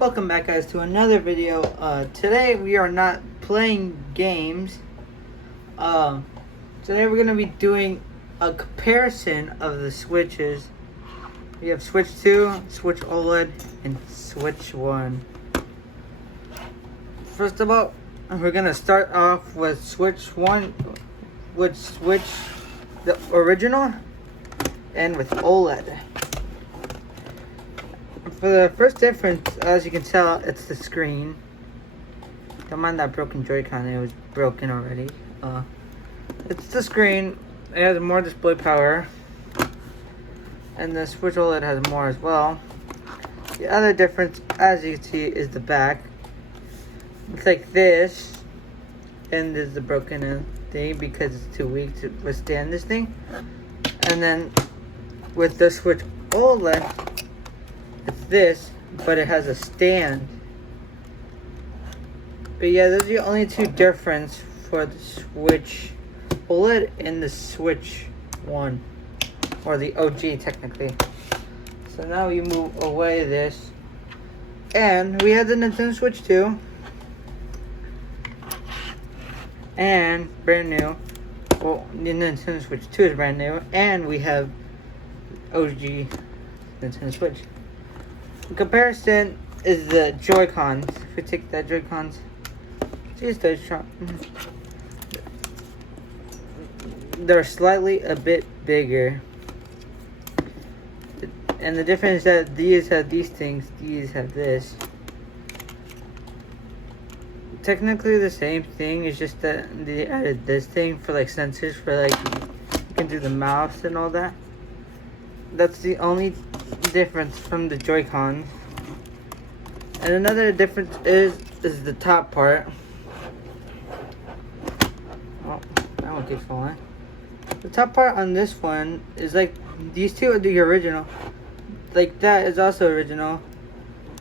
Welcome back, guys, to another video. Today we are not playing games. Today we're going to be doing a comparison of the Switches. We have Switch 2, Switch OLED, and Switch 1. First of all, we're going to start off with Switch 1, with Switch, the original, and with OLED. For the first difference, as you can tell, it's the screen. Don't mind that broken Joy-Con, it was broken already. It's the screen. It has more display power. And the Switch OLED has more as well. The other difference, as you can see, is the back. It's like this. And there's the broken thing because it's too weak to withstand this thing. And then with the Switch OLED, it's this, but it has a stand. But yeah, those are the only two differences for the Switch OLED and the Switch 1, or the OG technically. So now you move away this, and we have the Nintendo Switch 2, and brand new. Well, the Nintendo Switch 2 is brand new, and we have OG Nintendo Switch. In comparison is the Joy-Cons. If we take that Joy-Cons, they're slightly a bit bigger. And the difference is that these have these things, these have this. Technically the same thing, it's just that they added this thing for like sensors for like you can do the mouse and all that. That's the only difference from the Joy-Cons. And another difference is the top part. Oh, that one keeps falling. The top part on this one is like these two are the original. Like that is also original.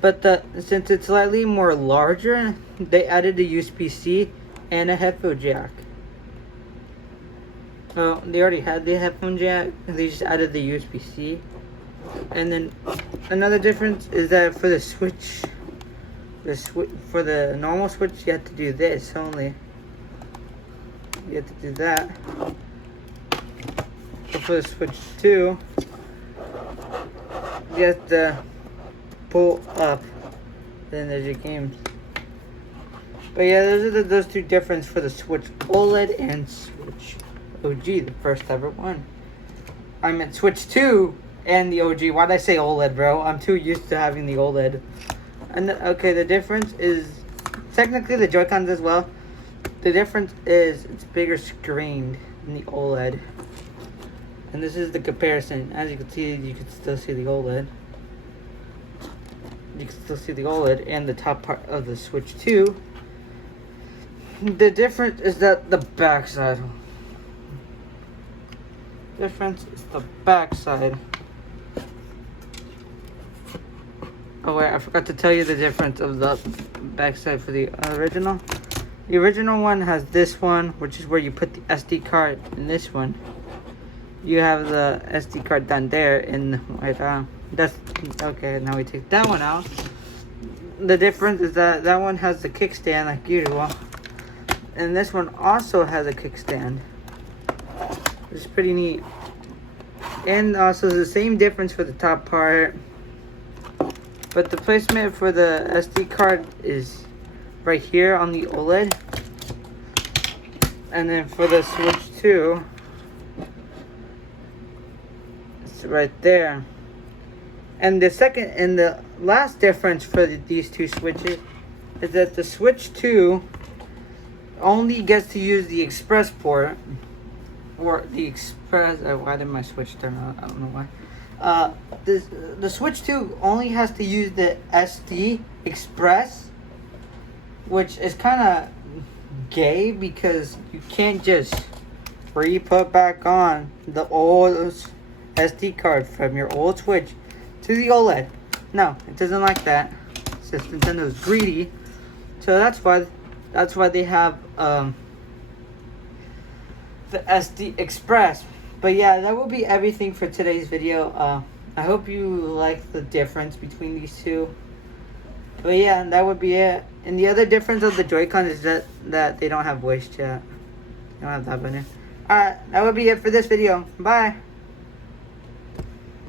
But since it's slightly more larger, they added the USB-C and a headphone jack. Well, they already had the headphone jack, they just added the USB-C. And then another difference is that for the Switch, for the normal Switch, you have to do this only. You have to do that. But for the Switch 2, you have to pull up. Then there's your games. But yeah, those are those two differences for the Switch OLED and Switch OG, the first ever one. I meant Switch 2 and the OG. Why'd I say OLED, bro? I'm too used to having the OLED. And okay, the difference is technically the Joy-Cons as well. The difference is it's bigger screen than the OLED. And this is the comparison. As you can see, you can still see the OLED. You can still see the OLED and the top part of the Switch 2. The difference is that the backside. Difference is the backside. Oh wait, I forgot to tell you the difference of the backside for the original. The original one has this one, which is where you put the SD card. In this one, you have the SD card down there. In that's okay. Now we take that one out. The difference is that that one has the kickstand like usual, and this one also has a kickstand. It's pretty neat. And also the same difference for the top part. But the placement for the SD card is right here on the OLED. And then for the Switch 2, it's right there. And the second and the last difference for these two switches is that the Switch 2 only gets to use the Express port. Or the Express, why did my Switch turn on? I don't know why. The Switch 2 only has to use the SD Express, which is kind of gay because you can't just re-put back on the old SD card from your old Switch to the OLED. No, it doesn't like that. Since Nintendo's greedy, so that's why they have the SD Express. But yeah, that will be everything for today's video. I hope you like the difference between these two. But yeah, that would be it. And the other difference of the Joy-Con is that they don't have voice chat. They don't have that button. Alright, that would be it for this video. Bye.